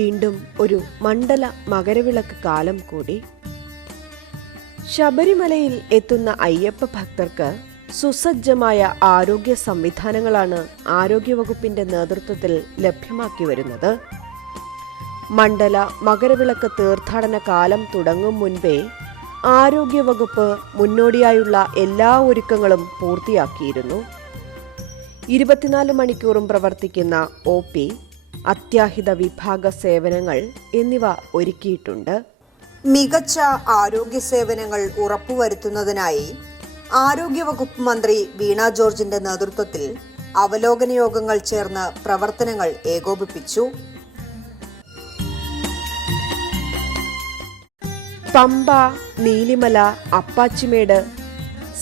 വീണ്ടും ഒരു മണ്ഡല മകരവിളക്ക് കാലം കൂടി. ശബരിമലയിൽ എത്തുന്ന അയ്യപ്പ ഭക്തർക്ക് സുസജ്ജമായ ആരോഗ്യ സംവിധാനങ്ങളാണ് ആരോഗ്യവകുപ്പിന്റെ നേതൃത്വത്തിൽ ലഭ്യമാക്കി വരുന്നത്. മണ്ഡല മകരവിളക്ക് തീർത്ഥാടന കാലം തുടങ്ങും മുൻപേ ആരോഗ്യവകുപ്പ് മുന്നോടിയായുള്ള എല്ലാ ഒരുക്കങ്ങളും പൂർത്തിയാക്കിയിരുന്നു. ഇരുപത്തിനാല് മണിക്കൂറും പ്രവർത്തിക്കുന്ന ഒ അത്യാഹിത വിഭാഗ സേവനങ്ങൾ എന്നിവ ഒരുക്കിയിട്ടുണ്ട്. മികച്ച ആരോഗ്യ സേവനങ്ങൾ ഉറപ്പുവരുത്തുന്നതിനായി ആരോഗ്യവകുപ്പ് മന്ത്രി വീണ ജോർജിന്റെ നേതൃത്വത്തിൽ അവലോകന യോഗങ്ങൾ ചേർന്ന് പ്രവർത്തനങ്ങൾ ഏകോപിപ്പിച്ചു. പമ്പ നീലിമല അപ്പാച്ചിമേട്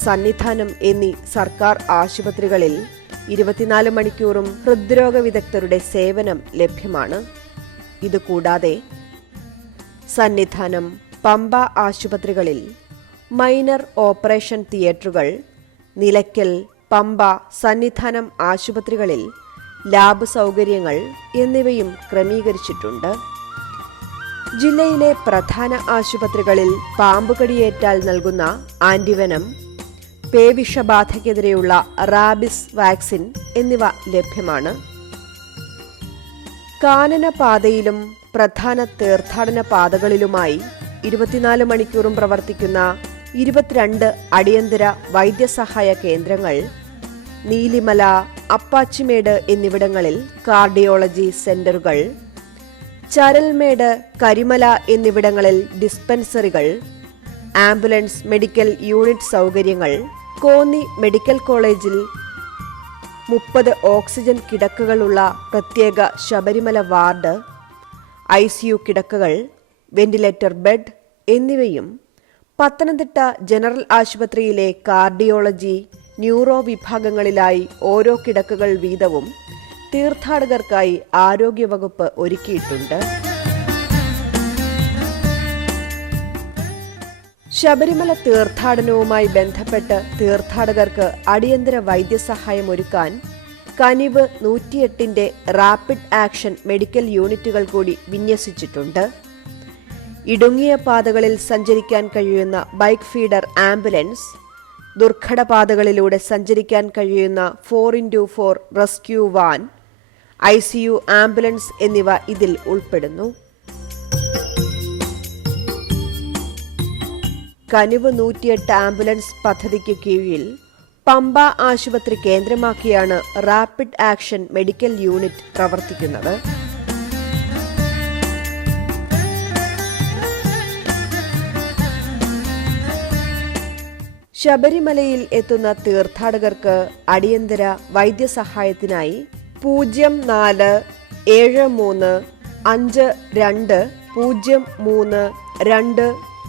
സന്നിധാനം എന്നീ സർക്കാർ ആശുപത്രികളിൽ ഇരുപത്തിനാല് മണിക്കൂറും ഹൃദ്രോഗ വിദഗ്ധരുടെ സേവനം ലഭ്യമാണ്. ഇതുകൂടാതെ സന്നിധാനം പമ്പ ആശുപത്രികളിൽ മൈനർ ഓപ്പറേഷൻ തിയേറ്ററുകൾ നിലയ്ക്കൽ പമ്പ സന്നിധാനം ആശുപത്രികളിൽ ലാബ് സൗകര്യങ്ങൾ എന്നിവയും ക്രമീകരിച്ചിട്ടുണ്ട്. ജില്ലയിലെ പ്രധാന ആശുപത്രികളിൽ പാമ്പുകടിയേറ്റാൽ നൽകുന്ന ആന്റിവനം പേവിഷബാധയ്ക്കെതിരെയുള്ള റാബിസ് വാക്സിൻ എന്നിവ ലഭ്യമാണ്. കാനന പാതയിലും പ്രധാന തീർത്ഥാടന പാതകളിലുമായി ഇരുപത്തിനാല് മണിക്കൂറും പ്രവർത്തിക്കുന്ന ഇരുപത്തിരണ്ട് അടിയന്തര വൈദ്യസഹായ കേന്ദ്രങ്ങൾ നീലിമല അപ്പാച്ചിമേട് എന്നിവിടങ്ങളിൽ കാർഡിയോളജി സെന്ററുകൾ ചരൽമേട് കരിമല എന്നിവിടങ്ങളിൽ ഡിസ്പെൻസറികൾ ആംബുലൻസ് മെഡിക്കൽ യൂണിറ്റ് സൗകര്യങ്ങൾ കോന്നി മെഡിക്കൽ കോളേജിൽ മുപ്പത് ഓക്സിജൻ കിടക്കകളുള്ള പ്രത്യേക Sabarimala ward I C U കിടക്കകൾ വെന്റിലേറ്റർ ബെഡ് എന്നിവയും പത്തനംതിട്ട ജനറൽ ആശുപത്രിയിലെ കാർഡിയോളജി ന്യൂറോ വിഭാഗങ്ങളിലായി ഓരോ കിടക്കകൾ വീതവും തീർത്ഥാടകർക്കായി ആരോഗ്യവകുപ്പ് ഒരുക്കിയിട്ടുണ്ട്. ശബരിമല തീർത്ഥാടനവുമായി ബന്ധപ്പെട്ട് തീർത്ഥാടകർക്ക് അടിയന്തര വൈദ്യസഹായം ഒരുക്കാൻ കനിവ് നൂറ്റിയെട്ടിന്റെ റാപ്പിഡ് ആക്ഷൻ മെഡിക്കൽ യൂണിറ്റുകൾ കൂടി വിന്യസിച്ചിട്ടുണ്ട്. ഇടുങ്ങിയ പാതകളിൽ സഞ്ചരിക്കാൻ കഴിയുന്ന ബൈക്ക് ഫീഡർ ആംബുലൻസ് ദുർഘട പാതകളിലൂടെ സഞ്ചരിക്കാൻ കഴിയുന്ന four into four rescue van I C U ambulance എന്നിവ ഇതിൽ ഉൾപ്പെടുന്നു. കനിവ് നൂറ്റിയെട്ട് ആംബുലൻസ് പദ്ധതിക്ക് കീഴിൽ പമ്പ ആശുപത്രി കേന്ദ്രമാക്കിയാണ് റാപ്പിഡ് ആക്ഷൻ മെഡിക്കൽ യൂണിറ്റ് പ്രവർത്തിക്കുന്നത്. ശബരിമലയിൽ എത്തുന്ന തീർത്ഥാടകർക്ക് അടിയന്തര വൈദ്യസഹായത്തിനായി പൂജ്യം നാല് ഏഴ് മൂന്ന് അഞ്ച് രണ്ട് പൂജ്യം മൂന്ന് രണ്ട്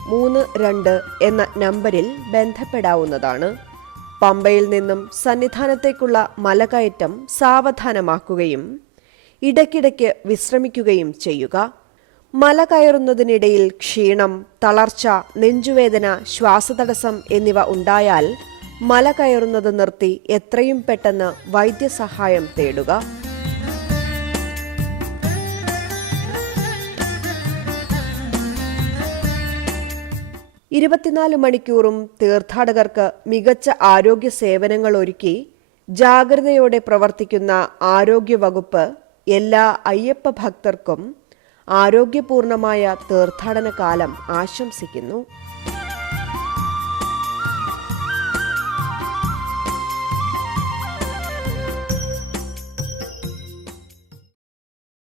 മൂന്ന് രണ്ട് എന്ന നമ്പറിൽ ബന്ധപ്പെടാവുന്നതാണ്. പമ്പയിൽ നിന്നും സന്നിധാനത്തേക്കുള്ള മലകയറ്റം സാവധാനമാക്കുകയും ഇടയ്ക്കിടയ്ക്ക് വിശ്രമിക്കുകയും ചെയ്യുക. മല കയറുന്നതിനിടയിൽ ക്ഷീണം തളർച്ച നെഞ്ചുവേദന ശ്വാസതടസ്സം എന്നിവ ഉണ്ടായാൽ മല കയറുന്നത് നിർത്തി എത്രയും പെട്ടെന്ന് വൈദ്യസഹായം തേടുക. ഇരുപത്തിനാല് മണിക്കൂറും തീർത്ഥാടകർക്ക് മികച്ച ആരോഗ്യ സേവനങ്ങൾ ഒരുക്കി ജാഗ്രതയോടെ പ്രവർത്തിക്കുന്ന ആരോഗ്യവകുപ്പ് എല്ലാ അയ്യപ്പ ഭക്തർക്കും ആരോഗ്യപൂർണമായ തീർത്ഥാടന കാലം ആശംസിക്കുന്നു.